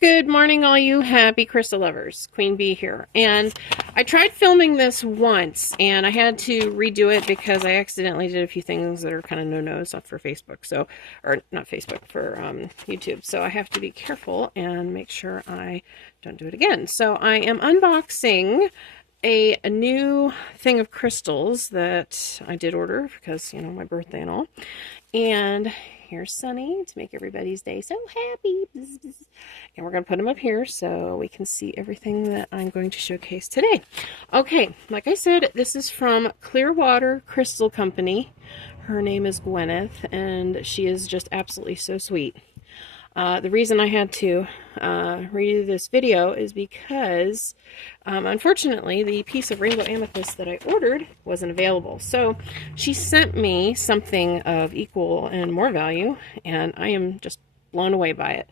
Good morning, all you happy crystal lovers. Queen Bee here. And I tried filming this once, and I had to redo it because I accidentally did a few things that are kind of no-nos for Facebook. So, or not Facebook, for YouTube. So I have to be careful and make sure I don't do it again. So I am unboxing a new thing of crystals that I did order because, you know, my birthday and all. And here's Sunny to make everybody's day so happy. And we're going to put them up here so we can see everything that I'm going to showcase today. Okay, like I said, this is from Clearwater Crystal Company. Her name is Gwyneth, and she is just absolutely so sweet. The reason I had to redo this video is because, unfortunately, the piece of rainbow amethyst that I ordered wasn't available. So she sent me something of equal and more value, and I am just blown away by it.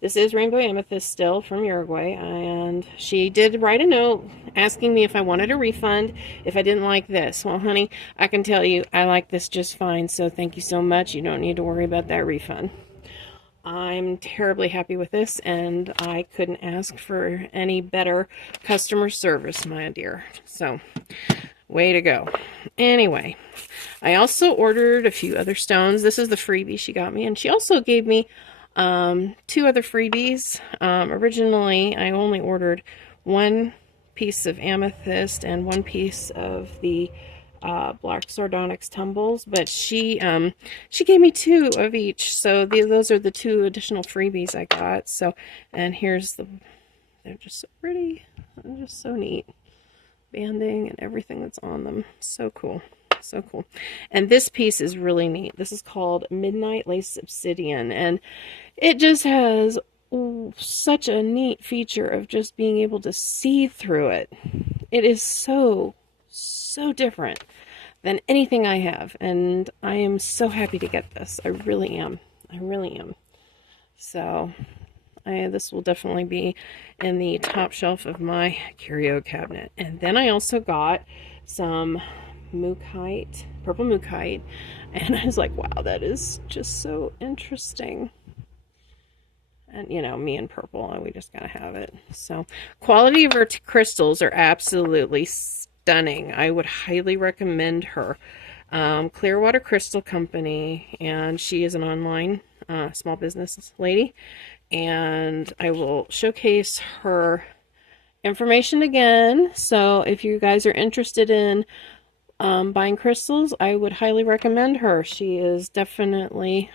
This is rainbow amethyst still from Uruguay, and she did write a note asking me if I wanted a refund if I didn't like this. Well, honey, I can tell you I like this just fine, so thank you so much. You don't need to worry about that refund. I'm terribly happy with this, and I couldn't ask for any better customer service, my dear. So, way to go. Anyway, I also ordered a few other stones. This is the freebie she got me, and she also gave me two other freebies. Originally, I only ordered one piece of amethyst and one piece of the black sardonyx tumbles, but she gave me two of each, so those are the two additional freebies I got. So, and here's they're just so pretty and just so neat, banding and everything that's on them. So cool, so cool. And this piece is really neat. This is called Midnight Lace Obsidian, and it just has such a neat feature of just being able to see through it. It is so different than anything I have, and I am so happy to get this. I really am. I really am. So this will definitely be in the top shelf of my curio cabinet. And then I also got some mookaite, purple mookaite, and I was like, wow, that is just so interesting. And, you know, me and purple, we just gotta have it. So, quality of her crystals are absolutely stunning. I would highly recommend her. Clearwater Crystal Company, and she is an online small business lady. And I will showcase her information again. So, if you guys are interested in buying crystals, I would highly recommend her. She is definitely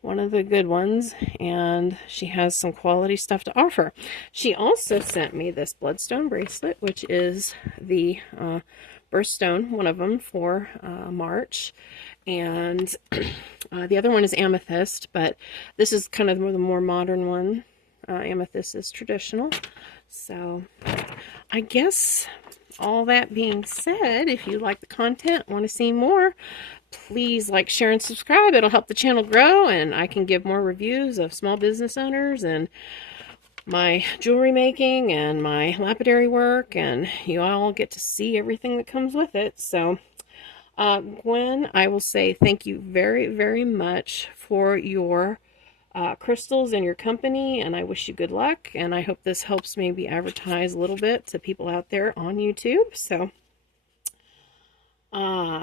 one of the good ones, and she has some quality stuff to offer. She also sent me this bloodstone bracelet, which is the birthstone, one of them, for March, and the other one is amethyst, but this is kind of the more modern one. Amethyst is traditional. So I guess all that being said, if you like the content, want to see more, please like, share, and subscribe. It'll help the channel grow, and I can give more reviews of small business owners and my jewelry making and my lapidary work, and you all get to see everything that comes with it. So, Gwen, I will say thank you very, very much for your crystals and your company, and I wish you good luck, and I hope this helps maybe advertise a little bit to people out there on YouTube. So,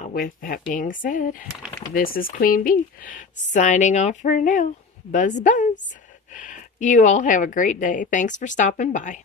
with that being said, this is Queen Bee signing off for now. Buzz, buzz. You all have a great day. Thanks for stopping by.